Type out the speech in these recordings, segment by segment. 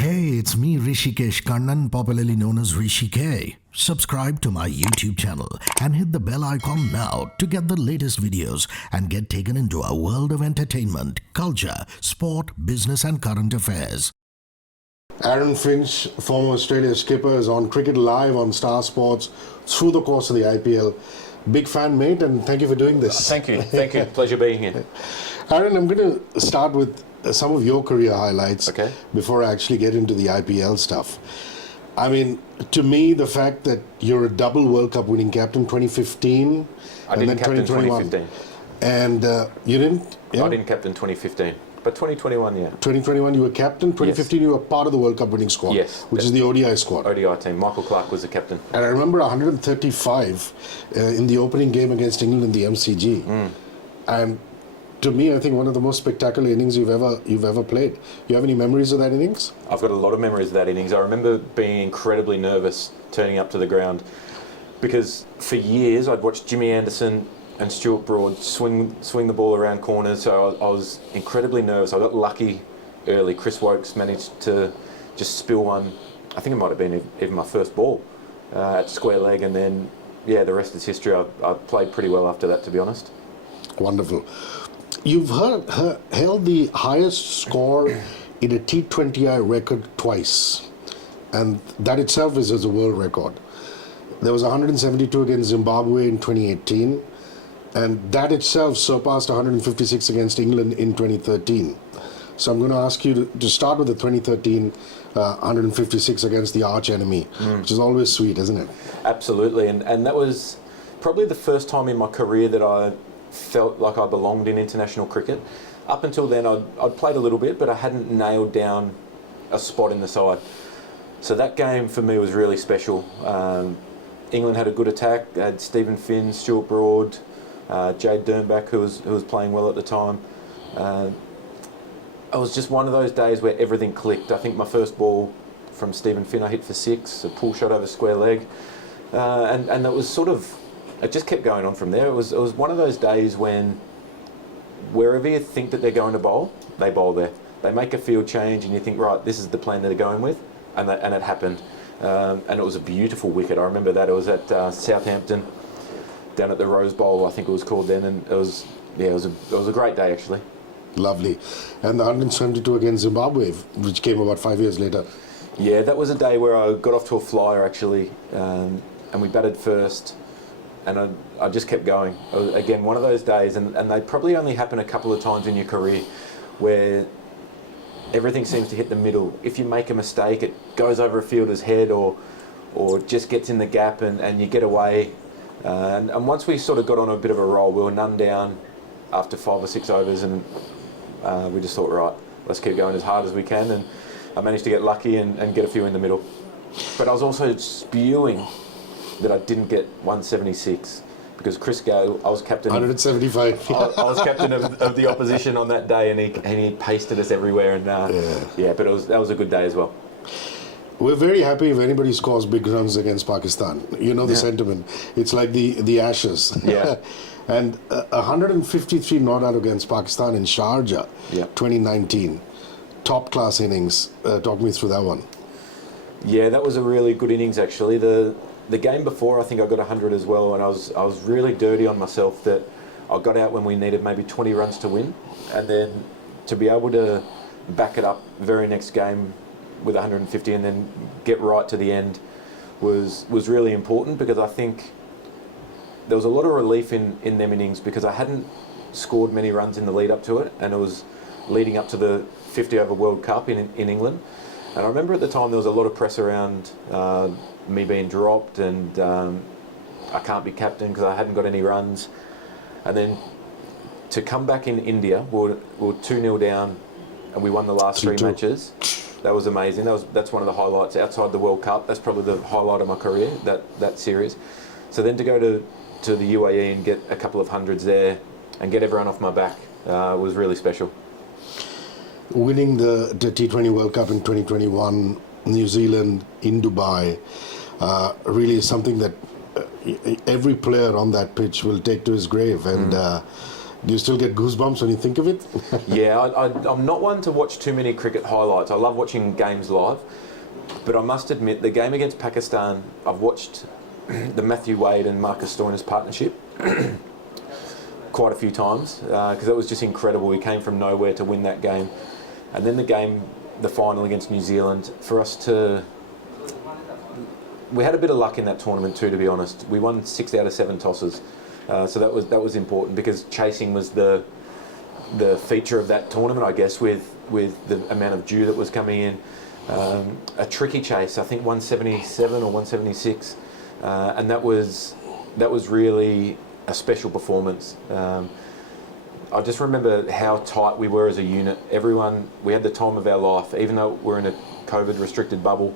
Hey, it's me, Hrishi K, popularly known as Hrishi K. Subscribe to my YouTube channel and hit the bell icon now to get the latest videos and get taken into a world of entertainment, culture, sport, business and current affairs. Aaron Finch, former Australia skipper, is on Cricket Live on Star Sports through the course of the IPL. Big fan, mate, and thank you for doing this. Thank you. Pleasure being here. Aaron, I'm going to start with some of your career highlights before I actually get into the IPL stuff. I mean, to me, the fact that you're a double World Cup winning captain, 2015 and then 2021. And you didn't? Yeah? I didn't captain 2015. But 2021, yeah. 2021 you were captain, 2015 yes. You were part of the World Cup winning squad, yes, which is the ODI squad. ODI team. Michael Clarke was the captain. And I remember 135 in the opening game against England in the MCG. And to me, I think one of the most spectacular innings you've ever played. You have any memories of that innings? I've got a lot of memories of that innings. I remember being incredibly nervous turning up to the ground because for years I'd watched Jimmy Anderson and Stuart Broad swing the ball around corners, so I was incredibly nervous. I got lucky early. Chris Wokes managed to just spill one. I think it might have been even my first ball at square leg, and then yeah, the rest is history. I played pretty well after that, to be honest. Wonderful. You've held the highest score in a T20I record twice, and that itself is a world record. There was 172 against Zimbabwe in 2018. And that itself surpassed 156 against England in 2013. So I'm going to ask you to start with the 2013 156 against the arch enemy, which is always sweet, isn't it? Absolutely, and that was probably the first time in my career that I felt like I belonged in international cricket. Up until then, I'd played a little bit, but I hadn't nailed down a spot in the side. So that game for me was really special. England had a good attack. They had Stephen Finn, Stuart Broad, Jade Dernbach, who was playing well at the time. It was just one of those days where everything clicked. I think my first ball from Stephen Finn I hit for 6, a pull shot over square leg, and that was sort of, it just kept going on from there. It was one of those days when wherever you think that they're going to bowl, they bowl there. They make a field change and you think, right, this is the plan that they're going with, and it happened. And it was a beautiful wicket. I remember that. It was at Southampton, down at the Rose Bowl, I think it was called then, and it was a great day actually. Lovely. And the 172 against Zimbabwe, which came about 5 years later. Yeah, that was a day where I got off to a flyer actually, and we batted first, and I just kept going. It was, again, one of those days, and they probably only happen a couple of times in your career, where everything seems to hit the middle. If you make a mistake, it goes over a fielder's head or just gets in the gap and you get away. And once we sort of got on a bit of a roll, we were none down after 5 or 6 overs, and we just thought, right, let's keep going as hard as we can. And I managed to get lucky and get a few in the middle. But I was also spewing that I didn't get 176 because Chris Gale, I was captain. 175. I was captain of the opposition on that day, and he pasted us everywhere. And yeah, but that was a good day as well. We're very happy if anybody scores big runs against Pakistan. You know the sentiment. It's like the Ashes. Yeah. And 153 not out against Pakistan in Sharjah, 2019. Top class innings. Talk me through that one. Yeah, that was a really good innings actually. The game before, I think I got 100 as well, and I was really dirty on myself that I got out when we needed maybe 20 runs to win, and then to be able to back it up very next game with 150 and then get right to the end was really important, because I think there was a lot of relief in them innings because I hadn't scored many runs in the lead up to it, and it was leading up to the 50 over World Cup in England. And I remember at the time there was a lot of press around me being dropped and I can't be captain because I hadn't got any runs. And then to come back in India, we were 2-0 down and we won the last 3 matches. That was amazing. That's one of the highlights outside the World Cup. That's probably the highlight of my career, that series. So then to go to the UAE and get a couple of hundreds there and get everyone off my back was really special. Winning the T20 World Cup in 2021, New Zealand, in Dubai, really is something that every player on that pitch will take to his grave. And Do you still get goosebumps when you think of it? Yeah, I'm not one to watch too many cricket highlights. I love watching games live, but I must admit the game against Pakistan, I've watched the Matthew Wade and Marcus Stoinis partnership quite a few times because that was just incredible. We came from nowhere to win that game, and then the final against New Zealand, for us to... We had a bit of luck in that tournament too, to be honest. We won 6 out of 7 tosses. So that was important because chasing was the feature of that tournament, I guess, with the amount of dew that was coming in. A tricky chase, I think 177 or 176, and that was really a special performance. I just remember how tight we were as a unit. We had the time of our life, even though we're in a COVID restricted bubble.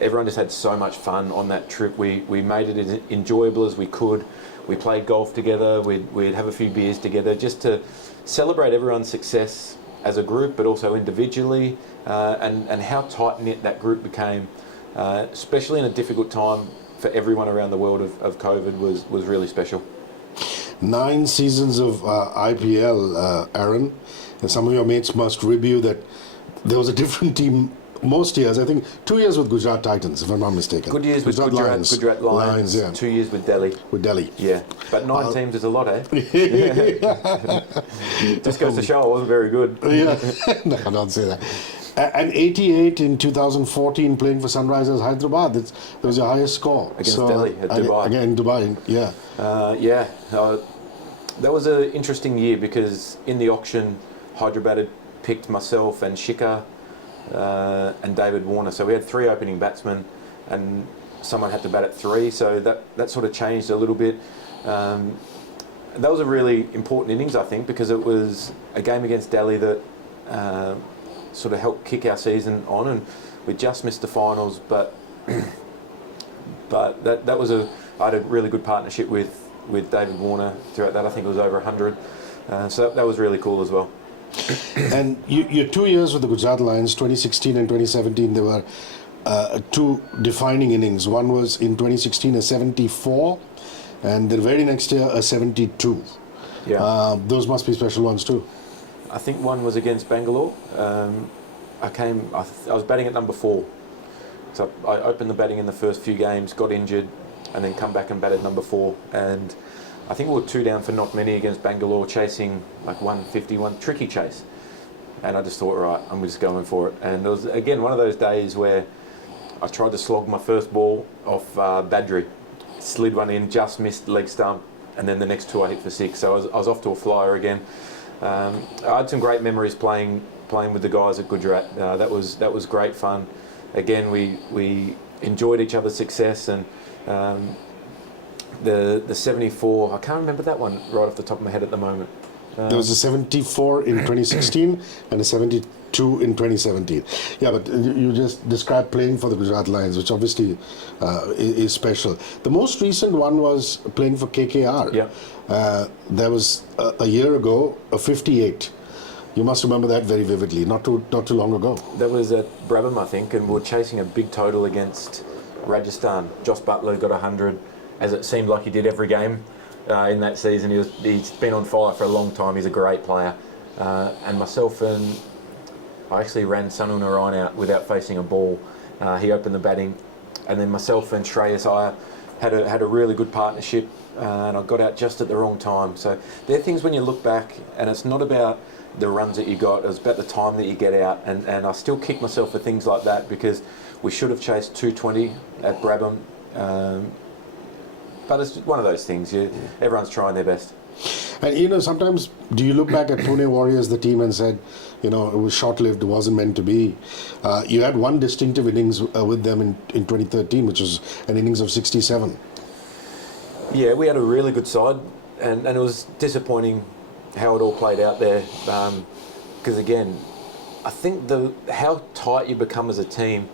Everyone just had so much fun on that trip. We made it as enjoyable as we could. We played golf together, we'd have a few beers together just to celebrate everyone's success as a group, but also individually, and how tight-knit that group became, especially in a difficult time for everyone around the world of COVID was really special. 9 seasons of IPL, Aaron, and some of your mates must rib you that there was a different team most years. I think 2 years with Gujarat Titans, if I'm not mistaken. Good years with Gujarat Lions, yeah. 2 years with Delhi. With Delhi. Yeah, but 9 teams is a lot, eh? Just goes to show I wasn't very good. Yeah, no, don't say that. And 88 in 2014 playing for Sunrisers Hyderabad. That was your highest score. Against Delhi at Dubai. Again in Dubai, yeah. That was an interesting year because in the auction, Hyderabad had picked myself and Shikha and David Warner. So we had 3 opening batsmen and someone had to bat at 3. So that sort of changed a little bit. That was a really important innings, I think, because it was a game against Delhi that sort of helped kick our season on, and we just missed the finals. But that was I had a really good partnership with David Warner throughout that. I think it was over 100. So that was really cool as well. And your 2 years with the Gujarat Lions, 2016 and 2017, there were 2 defining innings. One was in 2016 a 74, and the very next year a 72. Yeah. Those must be special ones too. I think one was against Bangalore. I was batting at number 4. So I opened the batting in the first few games, got injured, and then come back and batted number 4. And I think we were 2 down for not many against Bangalore, chasing like 151, tricky chase. And I just thought, right, I'm just going for it. And it was, again, one of those days where I tried to slog my first ball off Badri. Slid one in, just missed leg stump, and then the next 2 I hit for 6. So I was off to a flyer again. I had some great memories playing with the guys at Gujarat. That was great fun. Again, we enjoyed each other's success, and the 74, I can't remember that one right off the top of my head at the moment. There was a 74 in 2016 and a 72 in 2017. Yeah, but you just described playing for the Gujarat Lions, which obviously is special. The most recent one was playing for KKR. Yeah. There was a year ago a 58. You must remember that very vividly. Not too long ago. That was at Brabham, I think, and we were chasing a big total against Rajasthan. Josh Butler got 100, as it seemed like he did every game in that season. He's been on fire for a long time. He's a great player. And myself and I actually ran Sunil Narayan out without facing a ball. He opened the batting, and then myself and Shreyas Iyer had a really good partnership, and I got out just at the wrong time. So they're things when you look back, and it's not about the runs that you got, it's about the time that you get out, and I still kick myself for things like that because we should have chased 220 at Brabham. But it's one of those things. Everyone's trying their best. And sometimes do you look back at Pune Warriors, the team, and said, it was short-lived, it wasn't meant to be. You had one distinctive innings with them in 2013, which was an innings of 67. Yeah, we had a really good side, and it was disappointing how it all played out there. Because again, I think how tight you become as a team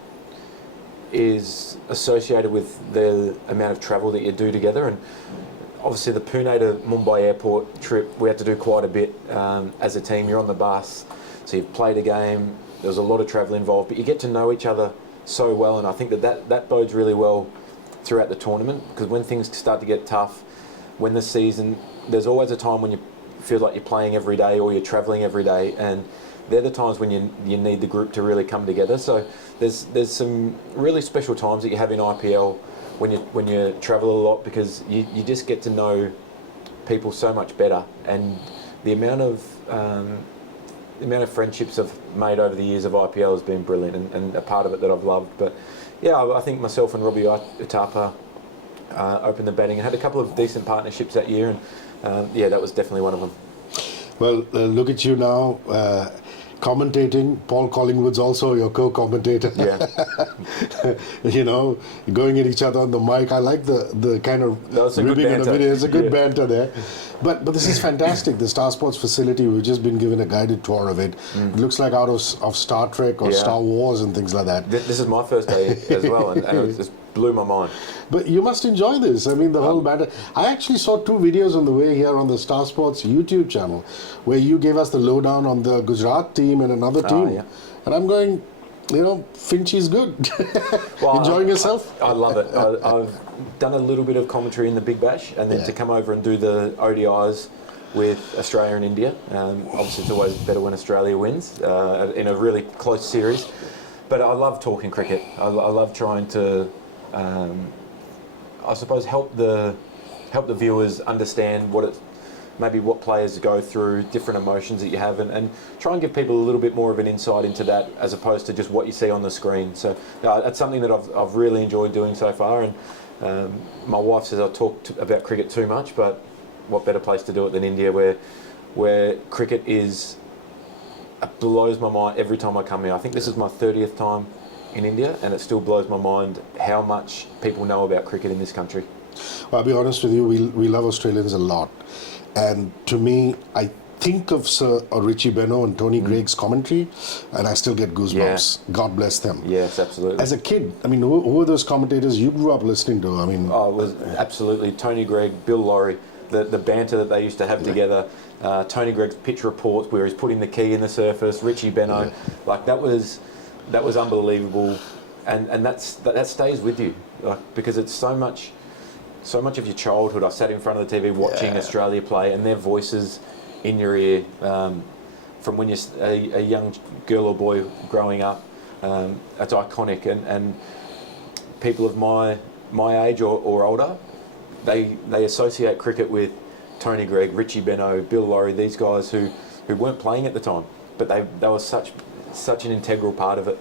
is associated with the amount of travel that you do together. And obviously the Pune to Mumbai airport trip, we had to do quite a bit as a team. You're on the bus, so you've played a game, there was a lot of travel involved, but you get to know each other so well, and I think that bodes really well throughout the tournament, because when things start to get tough, when the season, there's always a time when you feel like you're playing every day or you're travelling every day, and they're the times when you need the group to really come together. So there's some really special times that you have in IPL when you travel a lot, because you just get to know people so much better, and the amount of friendships I've made over the years of IPL has been brilliant, and a part of it that I've loved. But yeah, I think myself and Robbie Utapa opened the batting and had a couple of decent partnerships that year, and yeah, that was definitely one of them. Well, look at you now, commentating. Paul Collingwood's also your co-commentator. Yeah. You know, going at each other on the mic. I like the kind of ribbing in the video. It's a good banter there. But this is fantastic. The Star Sports facility, we've just been given a guided tour of it. It looks like out of Star Trek or Star Wars and things like that. This is my first day as well, and it just blew my mind. But you must enjoy this. I mean, the whole banter. I actually saw 2 videos on the way here on the Star Sports YouTube channel, where you gave us the lowdown on the Gujarat team and another team. Yeah. And I'm going, you know, Finch is good. Well, enjoying yourself? I love it. I've done a little bit of commentary in the Big Bash, and then to come over and do the ODIs with Australia and India. Obviously, it's always better when Australia wins in a really close series. But I love talking cricket. I love trying to, I suppose, help the viewers understand what players go through, different emotions that you have, and try and give people a little bit more of an insight into that, as opposed to just what you see on the screen. So that's something that I've really enjoyed doing so far, and my wife says I talk about cricket too much, but what better place to do it than India, where cricket blows my mind every time I come here. I think this is my 30th time in India, and it still blows my mind how much people know about cricket in this country. Well, I'll be honest with you, we love Australians a lot. And to me, I think of Sir Hrishi Beno and Tony Greig's commentary, and I still get goosebumps. Yeah. God bless them. Yes, absolutely. As a kid, I mean, who were those commentators you grew up listening to? I mean, it was absolutely Tony Greig, Bill Lawry, the banter that they used to have together. Tony Greig's pitch reports where he's putting the key in the surface. Hrishi Beno, like that was unbelievable, and that stays with you, because it's so much of your childhood. I sat in front of the TV watching Australia play, and their voices in your ear from when you're a young girl or boy growing up. It's iconic, and people of my age or older, they associate cricket with Tony Greig, Hrishi Beno, Bill Lawry, these guys who weren't playing at the time, but they were such an integral part of it.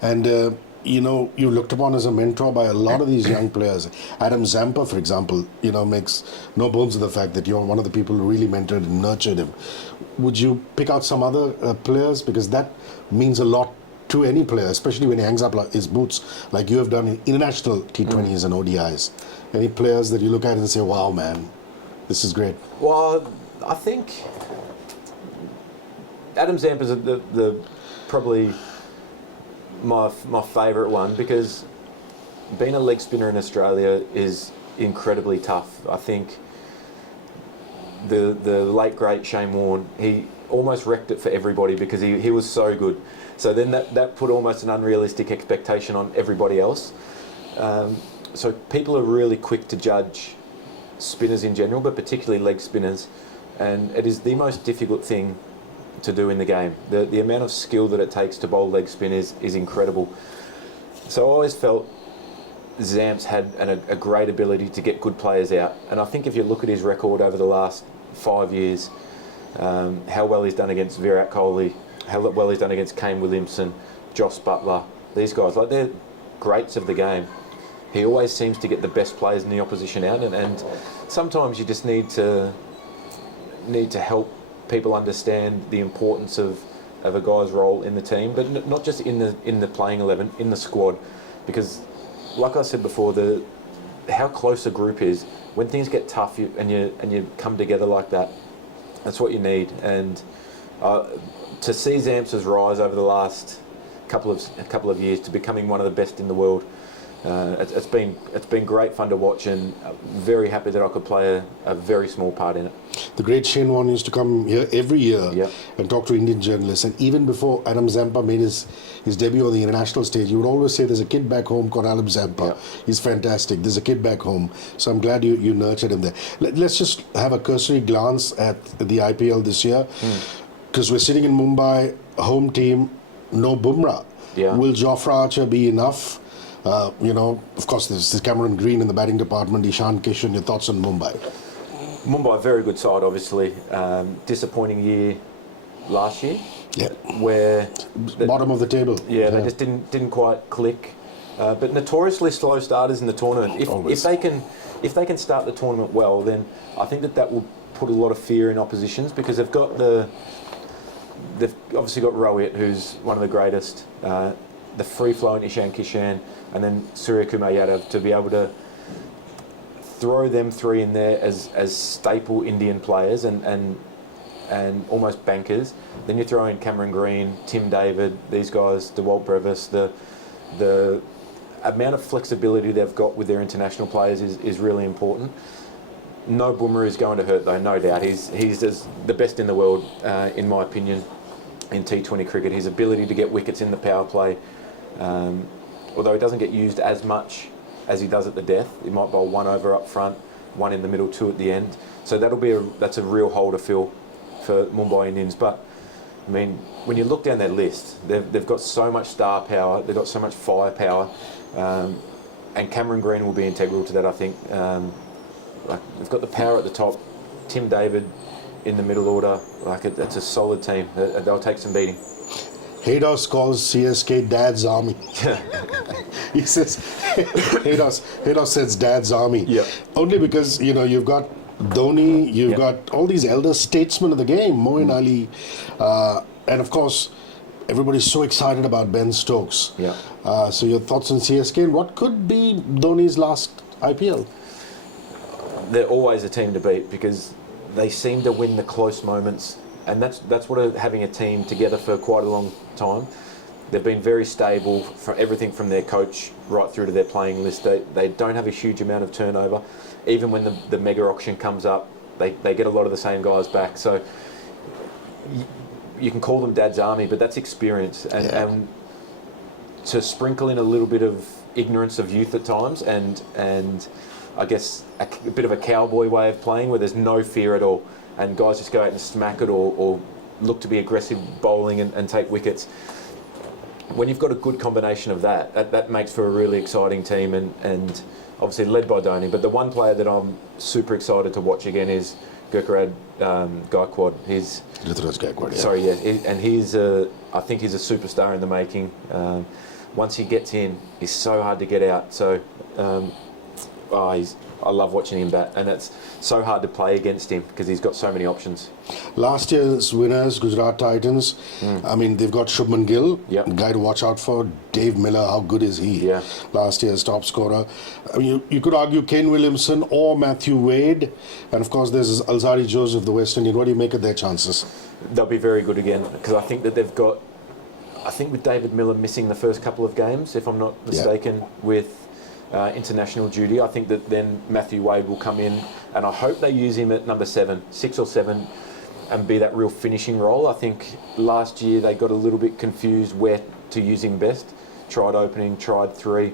And you know, you're looked upon as a mentor by a lot of these young players. Adam Zampa, for example, you know, makes no bones of the fact that you're one of the people who really mentored and nurtured him. Would you pick out some other players? Because that means a lot to any player, especially when he hangs up his boots, like you have done in international T20s and ODIs. Any players that you look at and say, wow, man, this is great? Well, I think Adam Zampa's the probably my favourite one, because being a leg spinner in Australia is incredibly tough. I think the late great Shane Warne, he almost wrecked it for everybody because he was so good. So then that put almost an unrealistic expectation on everybody else. So people are really quick to judge spinners in general, but particularly leg spinners, and it is the most difficult thing to do in the game. The amount of skill that it takes to bowl leg spin is incredible. So I always felt Zamps had a great ability to get good players out, and I think if you look at his record over the last 5 years, how well he's done against Virat Kohli, how well he's done against Kane Williamson, Joss Buttler, these guys, like they're greats of the game. He always seems to get the best players in the opposition out, and sometimes you just need to help people understand the importance of a guy's role in the team, but not just in the playing 11, in the squad, because like I said before, how close a group is, when things get tough and you come together like that, that's what you need. And to see Zamps' rise over the last couple of years to becoming one of the best in the world, It's been great fun to watch, and very happy that I could play a very small part in it. The great Shane Warne used to come here every year Yep. and talk to Indian journalists. And even before Adam Zampa made his debut on the international stage, he would always say, there's a kid back home called Adam Zampa. Yep. He's fantastic. There's a kid back home. So I'm glad you nurtured him there. Let's just have a cursory glance at the IPL this year. Because we're sitting in Mumbai, home team, no Bumrah. Yeah. Will Jofra Archer be enough? Of course, there's Cameron Green in the batting department, Ishan Kishan. Your thoughts on Mumbai? Mumbai, very good side, obviously. Disappointing year last year, Yeah. where Bottom of the table. yeah, they just didn't quite click. But notoriously slow starters in the tournament. Always. If they can start the tournament well, then I think that will put a lot of fear in oppositions, because they've obviously got Rohit, who's one of the greatest, the free-flowing Ishan Kishan, and then Surya Kumar Yadav, to be able to throw them three in there as staple Indian players and almost bankers. Then you throw in Cameron Green, Tim David, these guys, DeWalt Brevis. The amount of flexibility they've got with their international players is really important. No Bumrah is going to hurt, though, no doubt. He's the best in the world, in my opinion, in T20 cricket. His ability to get wickets in the power play, although he doesn't get used as much as he does at the death. He might bowl one over up front, one in the middle, two at the end. So that's a real hole to fill for Mumbai Indians. But I mean, when you look down their list, they've got so much star power, they've got so much firepower, and Cameron Green will be integral to that, I think. They've got the power at the top, Tim David in the middle order. It's a solid team. They'll take some beating. Haydos calls CSK Dad's Army. He says, Haydos says Dad's Army. Yep. Only because, you've got Dhoni, you've got all these elder statesmen of the game, Moeen Ali, and of course, everybody's so excited about Ben Stokes. Yeah. So your thoughts on CSK, and what could be Dhoni's last IPL? They're always a team to beat, because they seem to win the close moments, and that's what having a team together for quite a long time. They've been very stable from everything from their coach right through to their playing list. They don't have a huge amount of turnover. Even when the mega auction comes up, they get a lot of the same guys back. So you can call them Dad's Army, but that's experience, and to sprinkle in a little bit of ignorance of youth at times, and I guess a bit of a cowboy way of playing where there's no fear at all, and guys just go out and smack it or look to be aggressive bowling and take wickets. When you've got a good combination of that makes for a really exciting team, and obviously led by Dhoni. But the one player that I'm super excited to watch again is Gurkharad Gaikwad. Ruturaj Gaikwad, yeah. Sorry, yeah, and I think he's a superstar in the making. Once he gets in, he's so hard to get out. So I love watching him bat, and it's so hard to play against him because he's got so many options. Last year's winners, Gujarat Titans, I mean, they've got Shubman Gill, Yep. a guy to watch out for. Dave Miller, how good is he? Yeah. Last year's top scorer. I mean, you could argue Kane Williamson or Matthew Wade, and of course there's Alzari Joseph, the West Indian. What do you make of their chances? They'll be very good again, because I think that they've got, with David Miller missing the first couple of games, if I'm not mistaken, with international duty, I think that then Matthew Wade will come in, and I hope they use him at number 6 or 7, and be that real finishing role. I think last year they got a little bit confused where to use him best. Tried opening, tried 3.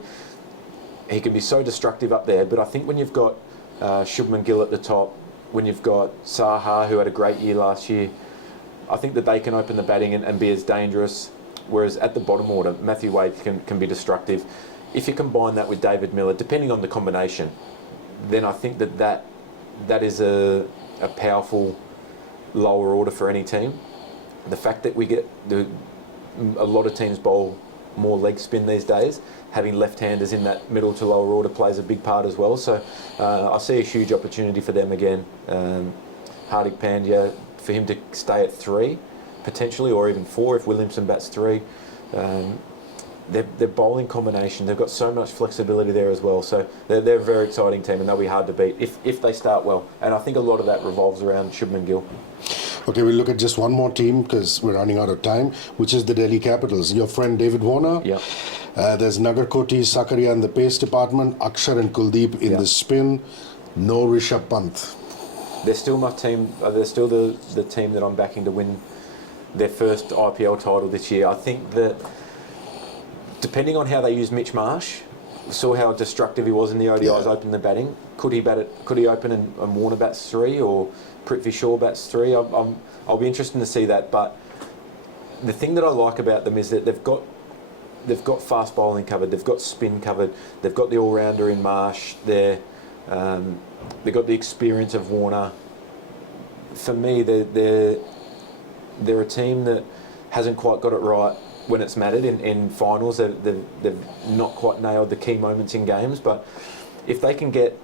He can be so destructive up there, but I think when you've got Shubman Gill at the top, when you've got Saha, who had a great year last year, I think that they can open the batting and be as dangerous, whereas at the bottom order, Matthew Wade can be destructive. If you combine that with David Miller, depending on the combination, then I think that is a powerful lower order for any team. The fact that we get a lot of teams bowl more leg spin these days, having left-handers in that middle to lower order plays a big part as well. So I see a huge opportunity for them again. Hardik Pandya, for him to stay at 3, potentially, or even 4 if Williamson bats 3. Their bowling combination, they've got so much flexibility there as well. So they're a very exciting team, and they'll be hard to beat if they start well. And I think a lot of that revolves around Shubman Gill. Okay, we'll look at just one more team because we're running out of time, which is the Delhi Capitals. Your friend David Warner, Yeah. There's Nagarkoti, Sakaria in the pace department, Akshar and Kuldeep in the spin. No Rishabh Pant. They're still my team. They're still the team that I'm backing to win their first IPL title this year. I think that depending on how they use Mitch Marsh, we saw how destructive he was in the ODIs opening the batting. Could he open and Warner bats 3 or Prithvi Shaw bats 3? I'll be interested to see that. But the thing that I like about them is that they've got fast bowling covered, they've got spin covered, they've got the all-rounder in Marsh. They've got the experience of Warner. For me, they're a team that hasn't quite got it right when it's mattered in finals. They've not quite nailed the key moments in games, but if they can get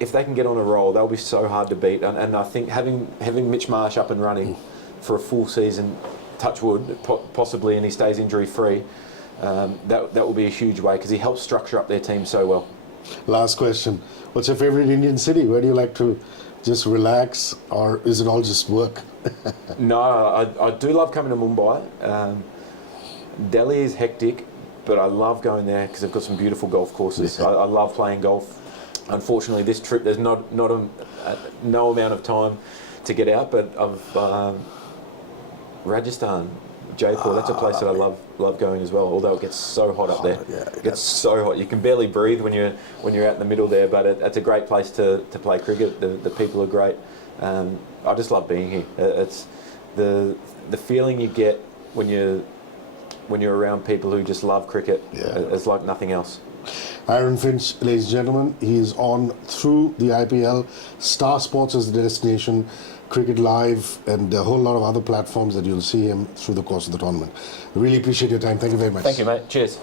on a roll, they'll be so hard to beat. And I think having Mitch Marsh up and running for a full season, touch wood, possibly, and he stays injury free, that will be a huge way because he helps structure up their team so well. Last question. What's your favorite Indian city? Where do you like to just relax, or is it all just work? No, I do love coming to Mumbai. Delhi is hectic, but I love going there because they've got some beautiful golf courses. Yeah. I love playing golf. Unfortunately, this trip there's no amount of time to get out, but I've Rajasthan, Jaipur. That's a place that I love going as well. Although it gets so hot up there, it gets so hot. You can barely breathe when you're out in the middle there. But it's a great place to play cricket. The people are great. I just love being here. It's the feeling you get when you're around people who just love cricket. It's like nothing else. Aaron Finch, ladies and gentlemen, he is on through the IPL. Star Sports is the destination, Cricket Live, and a whole lot of other platforms that you'll see him through the course of the tournament. Really appreciate your time. Thank you very much. Thank you, mate. Cheers.